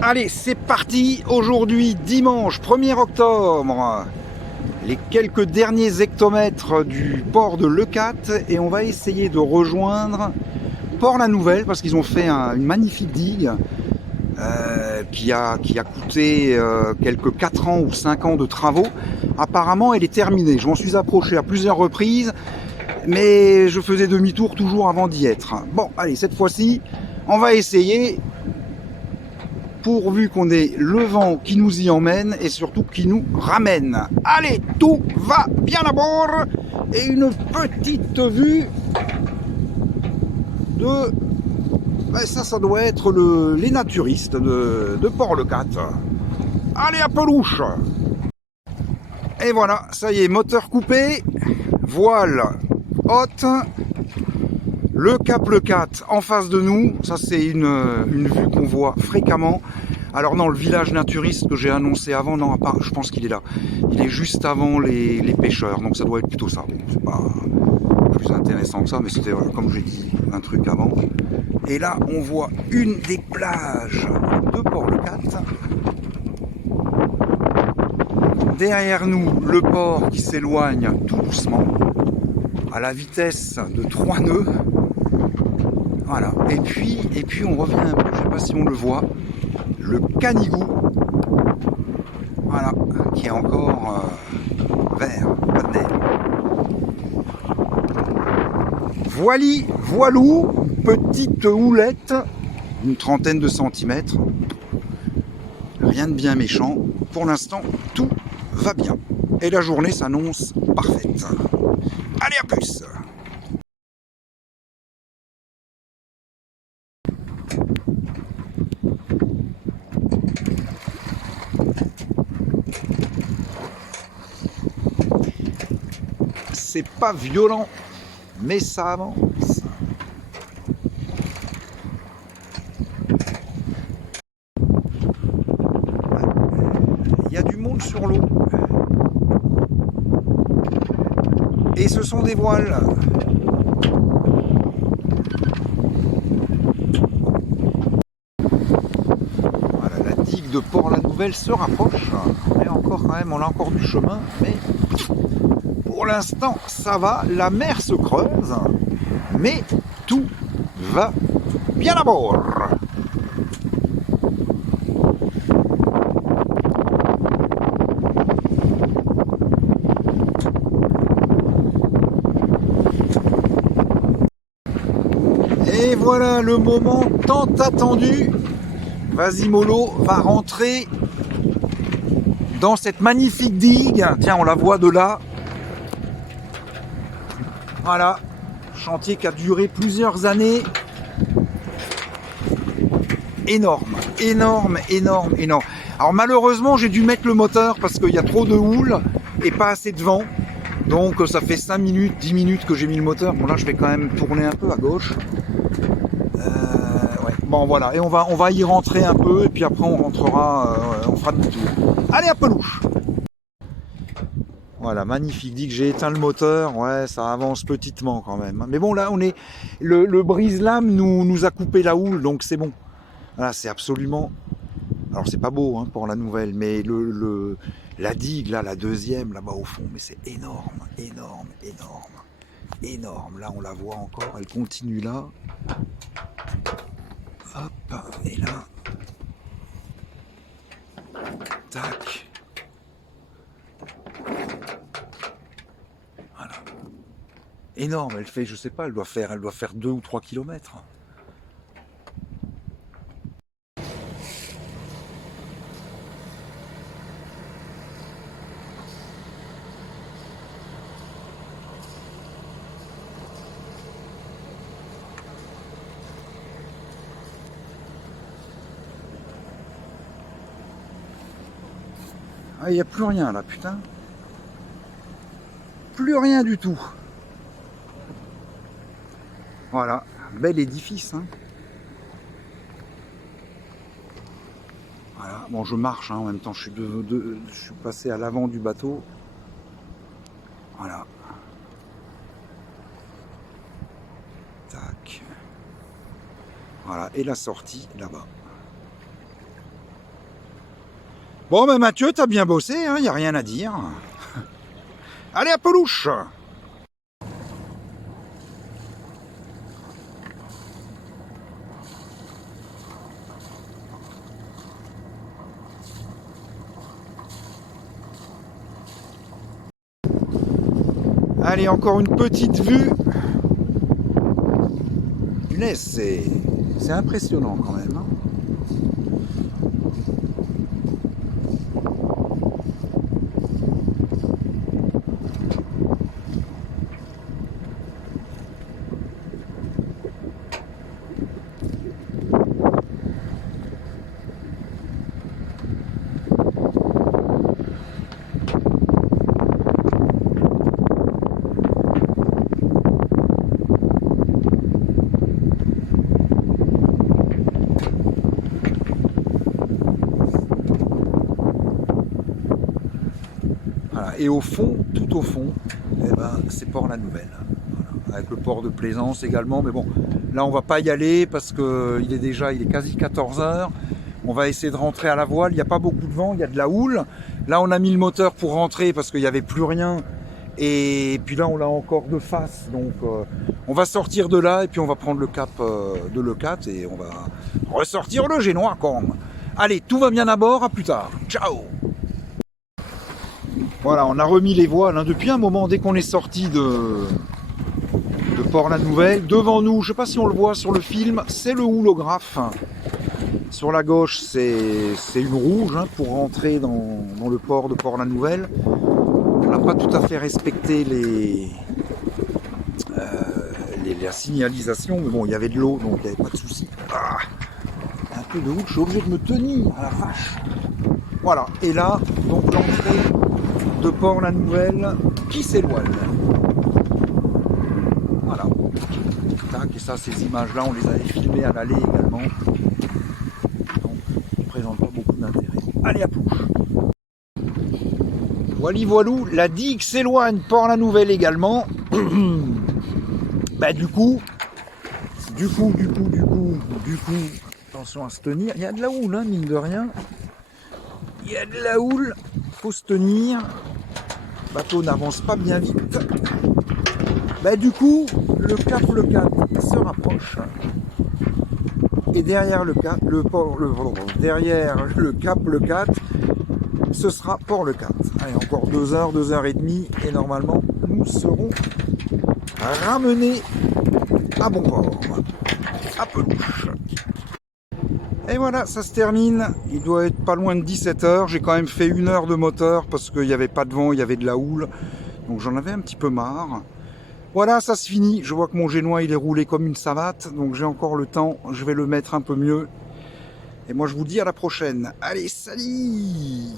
Allez, c'est parti. Aujourd'hui, dimanche 1er octobre, les quelques derniers hectomètres du port de Leucate et on va essayer de rejoindre Port-la-Nouvelle parce qu'ils ont fait une magnifique digue qui a coûté quelques 4 ans ou 5 ans de travaux. Apparemment, elle est terminée. Je m'en suis approché à plusieurs reprises, mais je faisais demi-tour toujours avant d'y être. Bon, allez, cette fois-ci, on va essayer, pourvu qu'on ait le vent qui nous y emmène et surtout qui nous ramène. Allez, tout va bien à bord et une petite vue de... Ben ça doit être les naturistes de Port-Leucate. Allez, à pelouche. Et voilà, ça y est, moteur coupé, voile haute, le cap Leucate en face de nous. Ça, c'est une vue qu'on voit fréquemment. Alors non, le village naturiste que j'ai annoncé avant, non, à part, je pense qu'il est là. Il est juste avant les pêcheurs, donc ça doit être plutôt ça. Bon, c'est pas plus intéressant que ça, mais c'était, comme j'ai dit, un truc avant. Et là, on voit une des plages de Port-Leucate. Derrière nous, le port qui s'éloigne tout doucement, à la vitesse de 3 nœuds. Voilà. Et puis on revient un peu, je ne sais pas si on le voit, le Canigou, voilà, qui est encore vert, pas de neige. Voilou, petite houlette, une trentaine de centimètres. Rien de bien méchant. Pour l'instant, tout va bien. Et la journée s'annonce parfaite. Allez, à plus! C'est pas violent, mais ça avance. Il y a du monde sur l'eau. Et ce sont des voiles. Voilà, la digue de Port-la-Nouvelle se rapproche. Mais encore quand même, on a encore du chemin, mais pour l'instant, ça va. La mer se creuse, mais tout va bien à bord. Et voilà le moment tant attendu. Vas-y mollo, va rentrer dans cette magnifique digue. Tiens, on la voit de là. Voilà, chantier qui a duré plusieurs années. Énorme. Alors malheureusement, j'ai dû mettre le moteur parce qu'il y a trop de houle et pas assez de vent. Donc ça fait 5 minutes, 10 minutes que j'ai mis le moteur. Bon là, je vais quand même tourner un peu à gauche. Ouais. Bon voilà, et on va y rentrer un peu et puis après on rentrera, on fera demi-tour. Allez, à pelouche. Voilà, magnifique. Dit que j'ai éteint le moteur, ouais, ça avance petitement quand même. Mais bon, là, on est le brise-lame nous a coupé la houle, donc c'est bon. Voilà, c'est absolument. Alors c'est pas beau pour la nouvelle, mais la digue là, la deuxième là-bas au fond, mais c'est énorme. Là, on la voit encore, elle continue là. Hop, et là, tac. Voilà. Énorme, elle fait, je sais pas, elle doit faire 2 ou 3 kilomètres. Ah, il n'y a plus rien là, putain. Plus rien du tout. Voilà, bel édifice. Voilà, bon, je marche en même temps, je suis passé à l'avant du bateau. Voilà. Tac. Voilà, et la sortie là-bas. Bon, ben Mathieu, t'as bien bossé, hein, y a rien à dire. Allez, à pelouche. Allez, encore une petite vue. Punaise, c'est impressionnant quand même. Hein. Voilà. Et au fond, tout au fond, eh ben, c'est Port-la-Nouvelle. Voilà. Avec le port de Plaisance également. Mais bon, là, on va pas y aller parce qu'il est quasi 14 heures. On va essayer de rentrer à la voile. Il n'y a pas beaucoup de vent, il y a de la houle. Là, on a mis le moteur pour rentrer parce qu'il n'y avait plus rien. Et puis là, on l'a encore de face. Donc, on va sortir de là et puis on va prendre le cap de Leucate et on va ressortir le Génois quand même. Allez, tout va bien à bord. À plus tard. Ciao. Voilà, on a remis les voiles hein, depuis un moment, dès qu'on est sorti de Port-la-Nouvelle. Devant nous, je ne sais pas si on le voit sur le film, c'est le houlographe. Sur la gauche, c'est une rouge hein, pour rentrer dans le port de Port-la-Nouvelle. On n'a pas tout à fait respecté la signalisation, mais bon, il y avait de l'eau, donc il n'y avait pas de souci. Ah, un peu de houle, je suis obligé de me tenir à la vache. Voilà, et là, donc l'entrée de Port-la-Nouvelle qui s'éloigne. Voilà. Tac, et ça, ces images-là, on les avait filmées à l'aller également. Donc, ils ne présentent pas beaucoup d'intérêt. Allez, à pouche. Voili voilou, la digue s'éloigne, Port-la-Nouvelle également. Bah du coup, attention à se tenir. Il y a de la houle, hein, mine de rien. Il y a de la houle, faut se tenir. Le bateau n'avance pas bien vite. Bah du coup, le cap Leucate se rapproche. Et derrière derrière le cap Leucate, ce sera Port-Leucate. Allez, encore 2 heures, 2 heures et demie, et normalement, nous serons ramenés à bon port, à pelouche. Et voilà, ça se termine. Il doit être pas loin de 17 heures. J'ai quand même fait 1 heure de moteur parce qu'il n'y avait pas de vent, il y avait de la houle. Donc j'en avais un petit peu marre. Voilà, ça se finit. Je vois que mon Génois, il est roulé comme une savate. Donc j'ai encore le temps. Je vais le mettre un peu mieux. Et moi, je vous dis à la prochaine. Allez, salut!